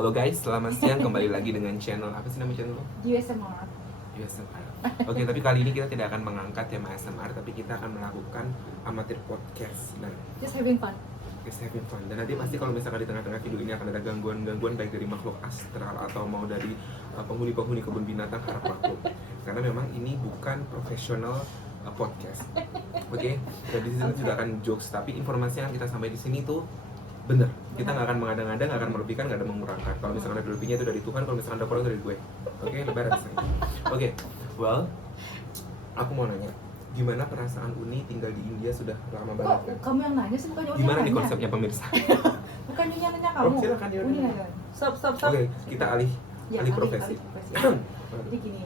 Halo guys, selamat siang, kembali lagi dengan channel, apa sih nama channel lo? USMR. USMR. Oke, tapi kali ini kita tidak akan mengangkat tema ASMR, tapi kita akan melakukan amatir podcast. Nah, Just having fun. just having fun. Dan nanti pasti kalau misalkan di tengah-tengah video ini akan ada gangguan-gangguan baik dari makhluk astral atau mau dari penghuni-penghuni kebun binatang, harap maklum. Karena memang ini bukan profesional podcast. Oke? Dan di sini juga akan jokes, tapi informasi yang kita sampaikan di sini tuh bener. Kita nggak akan mengada-ngada, nggak akan melebihkan, nggak ada mengurangkan. Kalau misalkan ada lebihnya itu dari Tuhan, kalau misalkan ada kurang dari gue. Oke, lebaran saya. Oke, well, aku mau nanya, gimana perasaan Uni tinggal di India sudah lama banget? Kok kamu yang nanya sih, bukan Uni Gimana yang nih nanya? konsepnya pemirsa? Bukan Uni yang nanya kamu. Silakan, ya Uni udah. yang nanya. Stop. Oke, kita alih profesi. Jadi gini,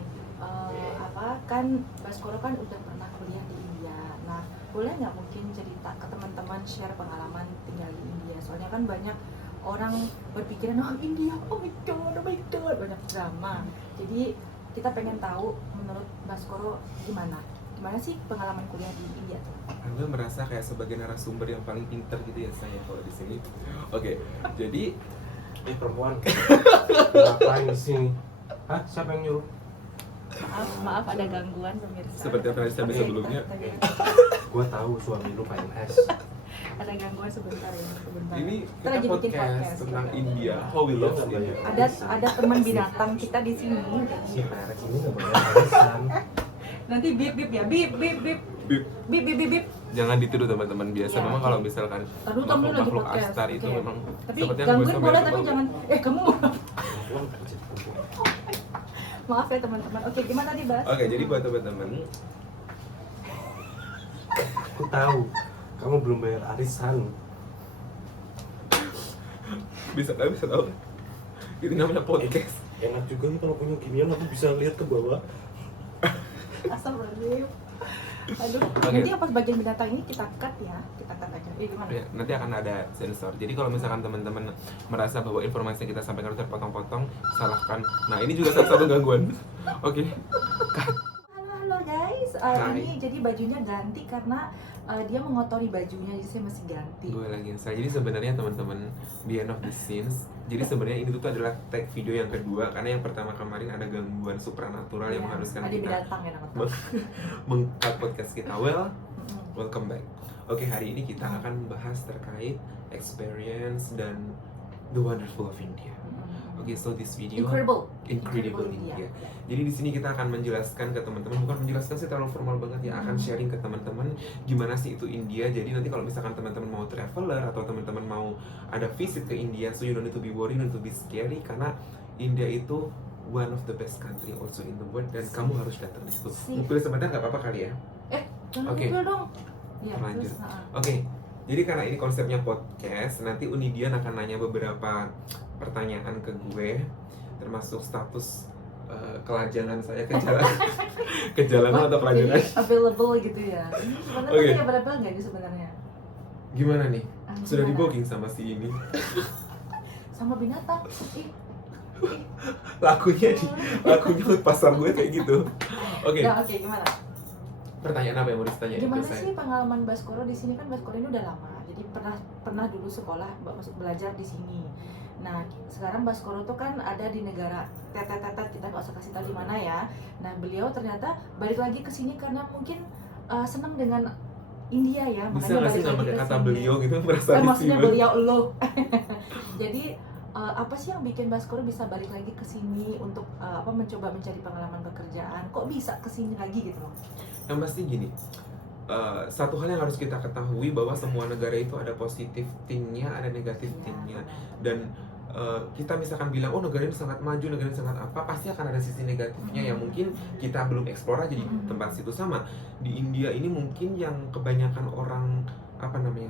kan Baskoro kan udah pernah kuliah di India. Nah, boleh nggak mungkin cerita ke teman-teman share pengalaman tinggal di India? Soalnya kan banyak orang berpikiran, India, oh my god, banyak drama. Jadi kita pengen tahu menurut Baskoro gimana sih pengalaman kuliah di India tuh? Anda merasa kayak sebagai narasumber yang paling pinter gitu ya saya kalau di sini. Oke, jadi perempuan ngapain di sini? Hah? Siapa yang nyuruh? Maaf ada gangguan pemirsa. seperti apa yang saya Oke, sebelumnya. Gua tahu suami lu PNS. Ada gangguan sebentar. Ini Kita kita lagi bikin podcast tentang gitu. India, how we love Iya, India. nggak Ada teman binatang kita di sini. Si Peres ini nggak bayar arisan. Nanti bip ya, bip. Bip. Jangan ditiru teman-teman, biasa Ya, memang oke. kalau misalkan Taduh, kamu lagi makhluk podcast. astar itu Oke. memang Tapi seperti yang gangguin gue boleh, sampaikan tapi dulu. jangan. Kamu Perempuan kerja perempuan. maaf ya teman-teman. Oke, gimana tadi Bas? Oke, jadi buat teman-teman, Aku tahu kamu belum bayar arisan. bisa tahu. Ini namanya podcast. Enak juga nih kalau punya ginian aku bisa lihat ke bawah. Astagfirullahaladzim. Aduh, Oke. nanti yang pas bagian binatang ini kita cut ya. Kita cut aja. Gimana? Ya, nanti akan ada sensor. Jadi kalau misalkan teman-teman merasa bahwa informasi yang kita sampaikan itu terpotong-potong, salahkan. Nah, ini juga salah satu gangguan. Oke. Halo guys, Hai. ini jadi bajunya ganti karena dia mengotori bajunya, jadi saya masih ganti. Gue lagi saya. Jadi sebenarnya teman-teman behind of the scenes. Jadi sebenarnya ini tuh adalah tag video yang kedua karena yang pertama kemarin ada gangguan supranatural yang Ya, mengharuskan ada kita binatang ya namanya. meng-cut podcast kita. Well, Mm-mm. welcome back. Oke, hari ini kita akan bahas terkait experience dan the wonderful of India. Oke, so this video Incredible India. Jadi di sini kita akan menjelaskan ke teman-teman, bukan menjelaskan sih terlalu formal banget ya, akan sharing ke teman-teman gimana sih itu India. Jadi nanti kalau misalkan teman-teman mau traveler atau teman-teman mau ada visit ke India, so you don't need to be worried, don't need to be scary karena India itu one of the best country also in the world dan kamu harus datang di situ. Sip. Pilih sebentar nggak apa-apa kali ya? Jangan Oke. gitu dong. Ya, Terlanjur. terus, Oke, jadi karena ini konsepnya podcast, nanti Unidian akan nanya beberapa pertanyaan ke gue, termasuk status kelajangan saya ke jalan, ke jalanan atau kelajangan. Jadi available gitu ya. Ini sebenarnya Oke. tapi available nggak sih sebenarnya? Gimana nih? Sudah Gimana? diboking sama si ini. Sama binatang. Lakunya pasar gue kayak gitu. Oke, Ya, oke, gimana? pertanyaan apa yang mau ditanyain ke Gimana saya? sih pengalaman Baskoro di sini? Kan Baskoro ini udah lama. Jadi pernah dulu sekolah, maksud belajar di sini. Nah, sekarang Baskoro tuh kan ada di negara tetet-tetet, kita nggak usah kasih tahu di mana ya. Nah, beliau ternyata balik lagi ke sini karena mungkin senang dengan India ya, Bisa nggak sih nggak pakai ke kata sini. beliau gitu merasa Maksudnya disini? beliau lo. Jadi apa sih yang bikin Baskoro bisa balik lagi ke sini untuk mencoba mencari pengalaman pekerjaan? Kok bisa ke sini lagi gitu loh? Yang pasti gini, satu hal yang harus kita ketahui bahwa semua negara itu ada positif thing-nya, ada negatif thing-nya. Dan kita misalkan bilang, oh negara ini sangat maju, negara ini sangat apa, pasti akan ada sisi negatifnya yang mungkin kita belum eksplor aja di tempat situ. Sama di India ini mungkin yang kebanyakan orang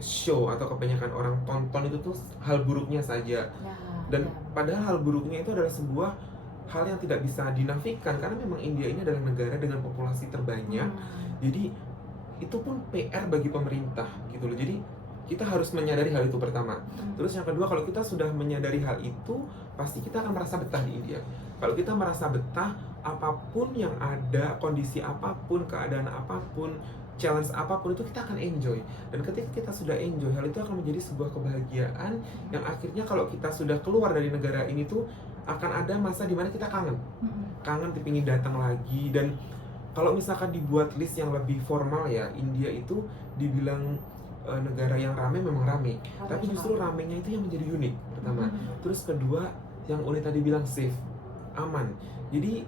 show atau kebanyakan orang tonton itu tuh hal buruknya saja. Dan padahal hal buruknya itu adalah sebuah hal yang tidak bisa dinafikan karena memang India ini adalah negara dengan populasi terbanyak. Jadi itu pun PR bagi pemerintah gitu loh. Jadi kita harus menyadari hal itu pertama. Terus yang kedua, kalau kita sudah menyadari hal itu, pasti kita akan merasa betah di India. Kalau kita merasa betah, apapun yang ada, kondisi apapun, keadaan apapun, challenge apapun itu kita akan enjoy. Dan ketika kita sudah enjoy, hal itu akan menjadi sebuah kebahagiaan yang akhirnya kalau kita sudah keluar dari negara ini tuh akan ada masa dimana kita kangen, pingin datang lagi. Dan kalau misalkan dibuat list yang lebih formal ya, India itu dibilang negara yang ramai, memang ramai, tapi justru ramainya itu yang menjadi unik pertama. Terus kedua, yang Uni tadi bilang safe, aman. Jadi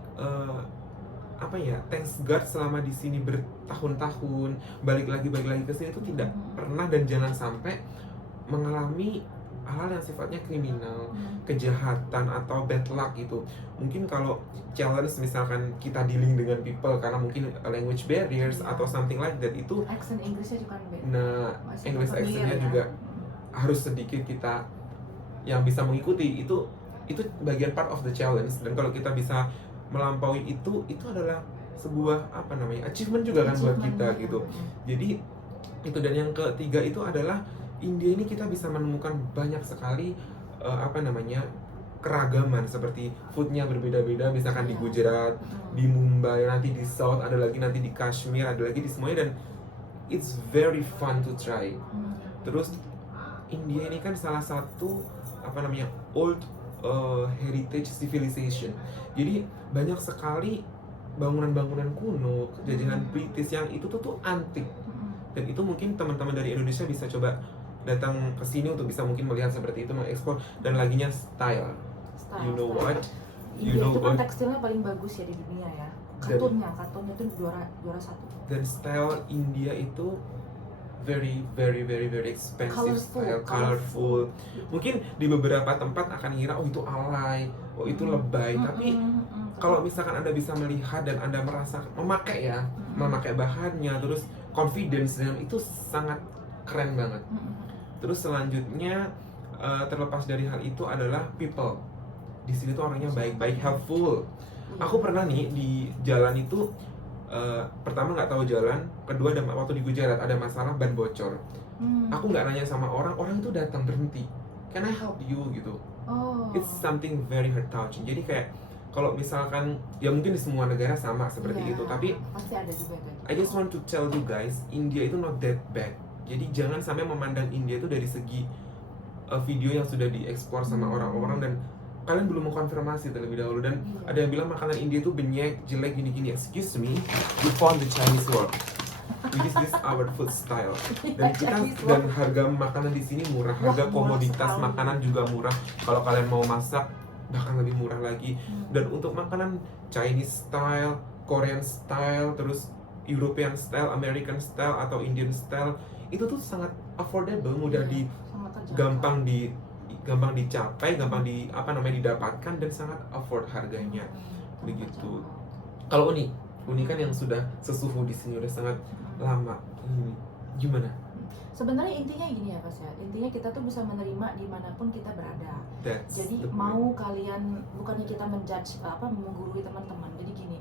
apa ya, thanks God selama di sini bertahun-tahun, balik lagi ke sini itu tidak pernah dan jangan sampai mengalami hal-hal yang sifatnya kriminal, kejahatan atau bad luck gitu. Mungkin kalau challenge misalkan kita dealing dengan people karena mungkin language barriers atau something like that, itu accent Inggrisnya juga beda. nah English accentnya juga harus sedikit kita yang bisa mengikuti. Itu bagian part of the challenge. Dan kalau kita bisa melampaui itu adalah sebuah apa namanya, achievement juga kan buat kita gitu. Jadi itu. Dan yang ketiga itu adalah India ini kita bisa menemukan banyak sekali apa namanya, keragaman, seperti foodnya berbeda-beda, misalkan di Gujarat, di Mumbai, nanti di South, ada lagi nanti di Kashmir, ada lagi di semuanya, dan it's very fun to try. Terus India ini kan salah satu apa namanya, old heritage civilization. Jadi banyak sekali bangunan-bangunan kuno, jajahan British yang itu tuh antik. Dan itu mungkin teman-teman dari Indonesia bisa coba datang ke sini untuk bisa mungkin melihat seperti itu, mengeksplor. Dan laginya style. You know what? India itu kan tekstilnya paling bagus ya di dunia ya. Katunnya itu juara satu. Dan style India itu very expensive, colorful. Mungkin di beberapa tempat akan ngira oh itu alay, oh itu lebay, tapi kalau misalkan Anda bisa melihat dan Anda merasa memakai bahannya, terus confidence, dan itu sangat keren banget. Terus selanjutnya terlepas dari hal itu adalah people. Di sini tuh orangnya baik-baik, helpful. Aku pernah nih di jalan itu pertama nggak tahu jalan, kedua waktu di Gujarat ada masalah ban bocor. Aku nggak nanya sama orang itu datang berhenti. Can I help you gitu? It's something very heart touching. Jadi kayak kalau misalkan ya mungkin di semua negara sama seperti itu, tapi pasti ada juga kayak gitu. I just want to tell you guys, India itu not that bad. Jadi jangan sampai memandang India itu dari segi video yang sudah dieksplor sama orang-orang dan kalian belum mengkonfirmasi terlebih dahulu. Dan ada yang bilang makanan India itu benyek, jelek, gini-gini. Excuse me, you found the Chinese word. Which is this our food style. Dan harga makanan di sini murah, harga komoditas makanan juga murah. Kalau kalian mau masak bahkan lebih murah lagi. Dan untuk makanan Chinese style, Korean style, terus European style, American style atau Indian style, itu tuh sangat affordable, mudah gampang dicapai, gampang didapatkan, dan sangat afford harganya. Begitu. Kalau Uni kan yang sudah sesuhu di sini, udah sangat lama. Gimana? Sebenarnya intinya gini ya Mas ya, intinya kita tuh bisa menerima dimanapun kita berada. Jadi mau kalian, bukannya kita menjudge menggurui teman-teman. Jadi gini,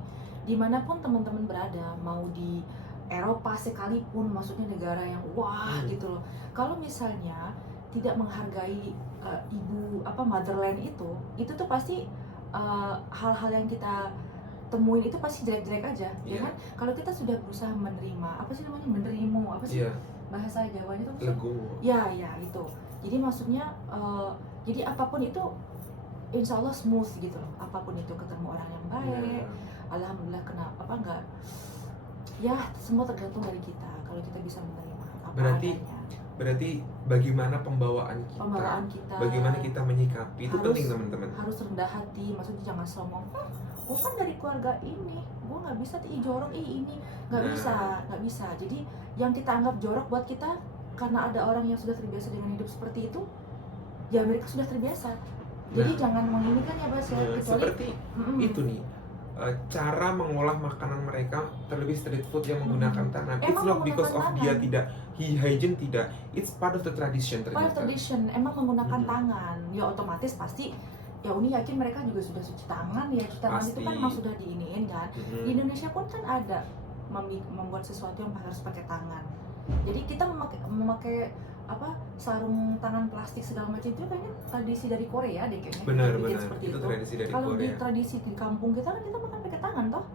dimanapun teman-teman berada, mau di Eropa sekalipun, maksudnya negara yang gitu loh. Kalau misalnya tidak menghargai motherland itu tuh pasti hal-hal yang kita temuin itu pasti jelek-jelek aja, ya kan? Kalau kita sudah berusaha menerima, bahasa Jawanya itu legowo. Ya itu. Jadi maksudnya jadi apapun itu insya Allah smooth gitu loh. Apapun itu, ketemu orang yang baik, alhamdulillah, kenapa enggak. Ya, semua tergantung dari kita. Kalau kita bisa menerima apa adanya. Berarti bagaimana pembawaan kita, bagaimana kita menyikapi itu penting teman-teman. Harus rendah hati, maksudnya jangan sombong. Gue kan dari keluarga ini, gue nggak bisa jorok ini, nggak bisa. Jadi yang kita anggap jorok buat kita, karena ada orang yang sudah terbiasa dengan hidup seperti itu, ya mereka sudah terbiasa. Jadi jangan menginikan ya Bas ya, kecuali seperti itu nih. Cara mengolah makanan mereka, terlebih street food yang menggunakan tangan. It's not because of dia tidak hygiene, tidak. It's part of the tradition ternyata. Part of tradition, emang menggunakan tangan. Ya otomatis pasti, ya Uni yakin mereka juga sudah cuci tangan ya. Cuci tangan itu kan memang sudah diiniin kan. Di Indonesia pun kan ada membuat sesuatu yang harus pakai tangan. Jadi kita memakai sarung tangan plastik segala macam itu kayaknya tradisi dari Korea deh kayaknya. Benar. Seperti itu tradisi dari Korea. Kalau di Korea. tradisi di kampung kita kan kita makan pakai tangan toh.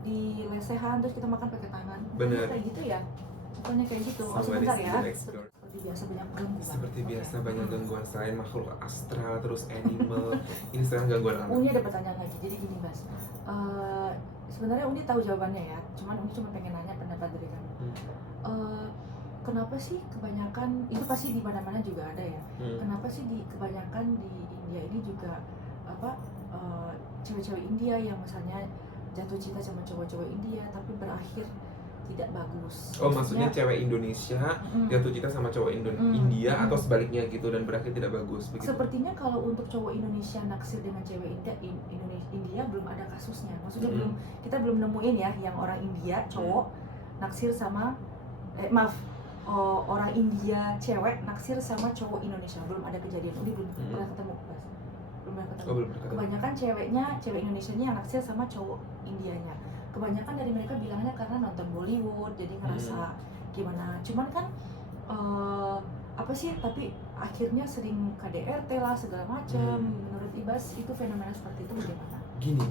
di lesehan terus kita makan pakai tangan. Bener. Kayak gitu ya? Bukannya kayak gitu. Oh, Somebody sebentar ya. still explore. Seperti biasa banyak gangguan. Seperti Oke. biasa banyak gangguan selain makhluk astral terus animal. Ini sekarang gangguan alam. Uni ada pertanyaan lagi. Jadi gini, Mas. Sebenarnya Uni tahu jawabannya ya. Cuman Uni cuma pengen nanya pendapat dari kamu. Kenapa sih kebanyakan, itu pasti di mana-mana juga ada ya. Kenapa sih kebanyakan di India ini juga cewek-cewek India yang misalnya jatuh cinta sama cowok-cowok India tapi berakhir tidak bagus. Oh, maksudnya cewek Indonesia jatuh cinta sama cowok India atau sebaliknya gitu dan berakhir tidak bagus begitu. Sepertinya kalau untuk cowok Indonesia naksir dengan cewek India belum ada kasusnya. Maksudnya kita belum nemuin ya yang orang India cowok naksir sama orang India cewek naksir sama cowok Indonesia. Belum ada kejadian. Ini belum pernah ketemu, Mas. Belum pernah ketemu. Oh, belum pernah ketemu. Kebanyakan cewek Indonesianya yang naksir sama cowok Indianya. Kebanyakan dari mereka bilangnya karena nonton Bollywood jadi ngerasa gimana. Cuman kan tapi akhirnya sering KDRT lah segala macam. Menurut Ibas itu fenomena seperti itu bagaimana? Gini,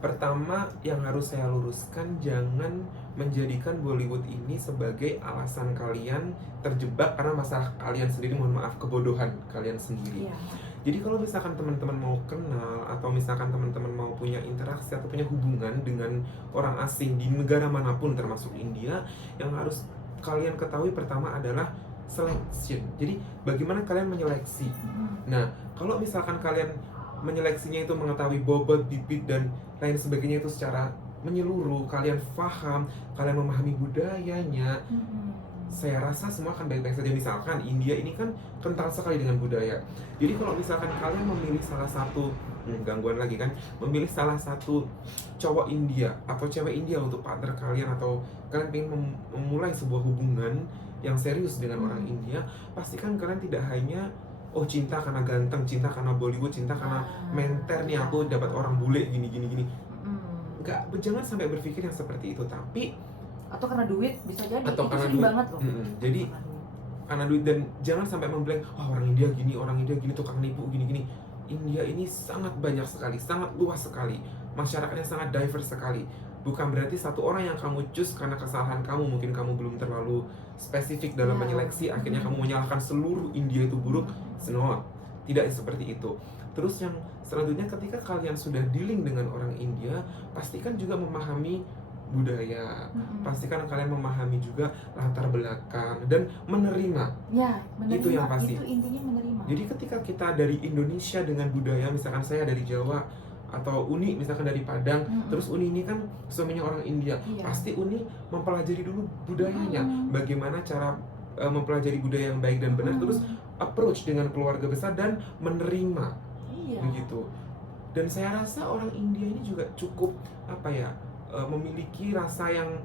pertama yang harus saya luruskan, jangan menjadikan Bollywood ini sebagai alasan kalian terjebak karena masalah kalian sendiri, mohon maaf, kebodohan kalian sendiri. Iya. Jadi kalau misalkan teman-teman mau kenal atau misalkan teman-teman mau punya interaksi atau punya hubungan dengan orang asing di negara manapun termasuk India, yang harus kalian ketahui pertama adalah selection. Jadi bagaimana kalian menyeleksi. Nah, kalau misalkan kalian menyeleksinya itu mengetahui bobot, bibit dan lain sebagainya itu secara menyeluruh, kalian paham, kalian memahami budayanya, saya rasa semua akan baik-baik saja. Misalkan India ini kan kental sekali dengan budaya. Jadi kalau misalkan kalian memilih salah satu gangguan lagi kan, memilih salah satu cowok India atau cewek India untuk partner kalian, atau kalian ingin memulai sebuah hubungan yang serius dengan orang India, pastikan kalian tidak hanya cinta karena ganteng, cinta karena Bollywood, cinta karena menter nih aku dapat orang bule gini. Enggak, jangan sampai berpikir yang seperti itu. Tapi atau karena duit bisa jadi. Atau itu karena sering duit. banget loh. Jadi karena duit, dan jangan sampai membilang orang India gini, tukang nipu gini. India ini sangat banyak sekali, sangat luas sekali, masyarakatnya sangat diverse sekali. Bukan berarti satu orang yang kamu choose karena kesalahan kamu, mungkin kamu belum terlalu spesifik dalam menyeleksi, akhirnya kamu menyalahkan seluruh India itu buruk. No, tidak seperti itu. Terus yang selanjutnya, ketika kalian sudah dealing dengan orang India, pastikan juga memahami budaya, pastikan kalian memahami juga latar belakang dan menerima. Ya, menerima. Itu yang pasti. Itu intinya menerima. Jadi ketika kita dari Indonesia dengan budaya, misalkan saya dari Jawa atau Uni misalkan dari Padang, terus Uni ini kan suaminya orang India, pasti Uni mempelajari dulu budayanya, bagaimana cara mempelajari budaya yang baik dan benar, terus approach dengan keluarga besar dan menerima, begitu. Dan saya rasa orang India ini juga cukup memiliki rasa yang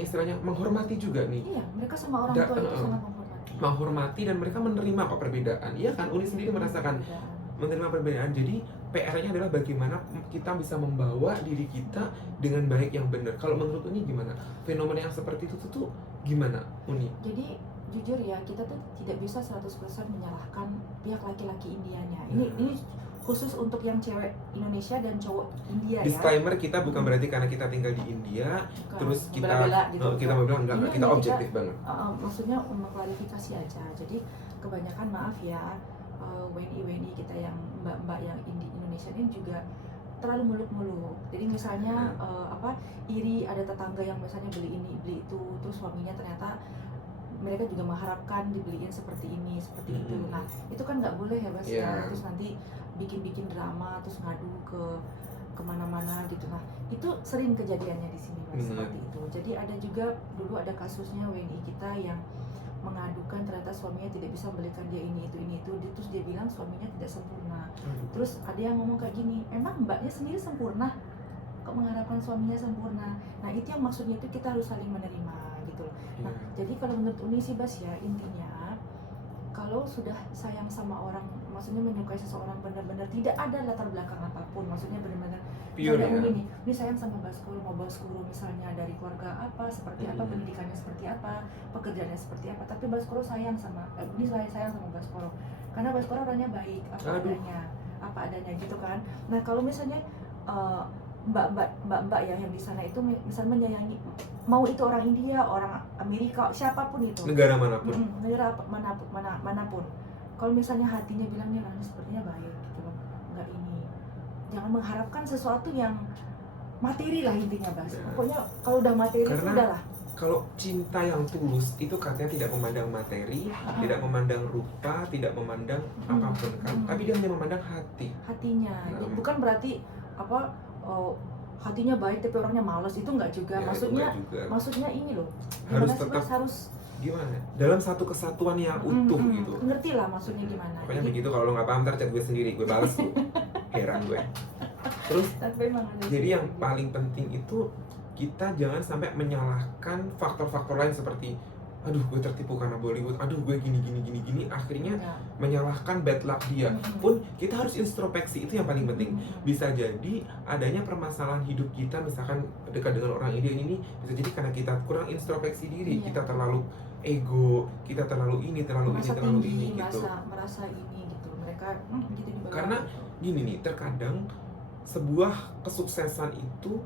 istilahnya menghormati juga nih. Iya, mereka sama orang tua itu sangat menghormati dan mereka menerima perbedaan. Iya kan, Uni sendiri merasakan menerima perbedaan. Jadi PR-nya adalah bagaimana kita bisa membawa diri kita dengan baik yang benar. Kalau menurut Uni gimana? Fenomena yang seperti itu tuh gimana, Uni? Jadi jujur ya, kita tuh tidak bisa 100% menyalahkan pihak laki-laki Indianya. Ini khusus untuk yang cewek Indonesia dan cowok India. Disclaimer, kita bukan berarti karena kita tinggal di India terus kita gitu, kita bilang enggak, kita objektif banget. Maksudnya mengklarifikasi aja. Jadi kebanyakan, maaf ya, WNI kita yang mbak-mbak yang Indonesia ini juga terlalu muluk-muluk. Jadi misalnya iri ada tetangga yang misalnya beli ini beli itu, terus suaminya ternyata mereka juga mengharapkan dibeliin seperti ini seperti itu. Nah itu kan nggak boleh ya, Bas. Terus nanti bikin drama, terus ngadu ke kemana-mana gitu. Nah itu sering kejadiannya di sini, Bas, seperti itu. Jadi ada juga dulu ada kasusnya WNI kita yang mengadukan ternyata suaminya tidak bisa membelikan dia ini itu, terus dia bilang suaminya tidak sempurna. Terus ada yang ngomong kayak gini, emang mbaknya sendiri sempurna, kok mengharapkan suaminya sempurna. Nah itu yang maksudnya itu kita harus saling menerima gitu loh. Nah jadi kalau menurut Uni sih, Bas, ya intinya kalau sudah sayang sama orang, maksudnya menyukai seseorang benar-benar tidak ada latar belakang apapun, maksudnya benar-benar pure ya. Ini sayang sama Baskoro, mau Baskoro misalnya dari keluarga apa, seperti apa, pendidikannya seperti apa, pekerjaannya seperti apa, tapi Baskoro sayang sama ini, sayang sama Baskoro karena Baskoro orangnya baik, apa adanya gitu kan. Nah kalau misalnya mbak-mbak ya yang di sana itu misalnya menyayangi, mau itu orang India, orang Amerika, siapapun itu, Negara manapun. negara manapun. Kalau misalnya hatinya bilangnya sepertinya baik gitu loh, nggak ini, jangan mengharapkan sesuatu yang materi lah intinya Bas. Ya. Pokoknya kalau udah materi itu Karena udahlah. kalau cinta yang tulus itu katanya tidak memandang materi, tidak memandang rupa, tidak memandang apapun kan, tapi dia hanya memandang hati. Hatinya. Bukan berarti apa hatinya baik tapi orangnya malas, itu nggak juga. Ya, Maksudnya itu enggak juga. maksudnya ini loh. Harus Gimana sih, tetap Mas? Harus gimana? Dalam satu kesatuan yang utuh gitu. ngerti lah maksudnya gimana. Pokoknya Jadi, begitu, kalau lo nggak paham ntar chat gue sendiri, gue balas tuh. Heran gue. Terus tapi emang ada jadi sih. yang paling penting itu kita jangan sampai menyalahkan faktor-faktor lain seperti aduh gue tertipu karena Bollywood, aduh gue gini, akhirnya Ya. menyalahkan bad luck dia. Pun kita harus introspeksi, itu yang paling penting. Bisa jadi adanya permasalahan hidup kita, misalkan dekat dengan orang India ini, bisa jadi karena kita kurang introspeksi diri, Iya. kita terlalu ego, kita terlalu ini, terlalu merasa ini tinggi, gitu. merasa ini gitu. Mereka gitu di bawah. Karena gini nih, terkadang sebuah kesuksesan itu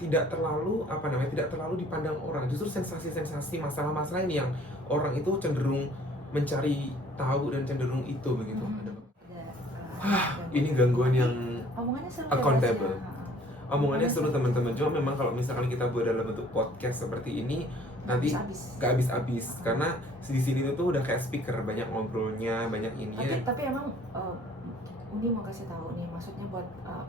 tidak terlalu tidak terlalu dipandang orang. Justru sensasi-sensasi, masalah-masalah ini yang orang itu cenderung mencari tahu dan cenderung itu begitu. Ini gangguan yang omongannya seru ya, accountable. Mas, ya. Omongannya seru teman-teman. Cuma memang kalau misalkan kita buat dalam bentuk podcast seperti ini, nanti Habis-habis. gak habis-habis karena di sini tuh udah kayak speaker, banyak ngobrolnya, banyak ininya. Tapi emang Uni mau kasih tahu nih, maksudnya buat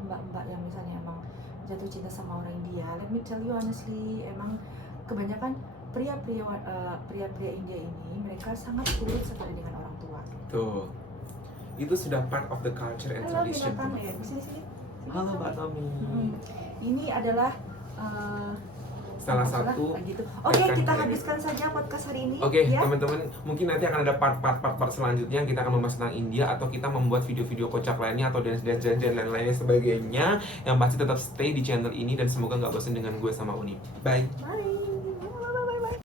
mbak-mbak yang misalnya emang jatuh cinta sama orang India, let me tell you honestly, emang kebanyakan pria-pria India ini mereka sangat turut sekali dengan orang tua. Tuh, itu sudah part of the culture and Halo tradition. binatang ya, sini. Halo Mbak Tommy. Ini adalah Salah satu gitu. Oke, rekan kita saya. habiskan saja podcast hari ini. Oke, ya. teman-teman, mungkin nanti akan ada part selanjutnya, kita akan membahas tentang India atau kita membuat video-video kocak lainnya atau dance dan lain-lainnya sebagainya. Yang pasti tetap stay di channel ini dan semoga nggak bosan dengan gue sama Uni. Bye. Bye.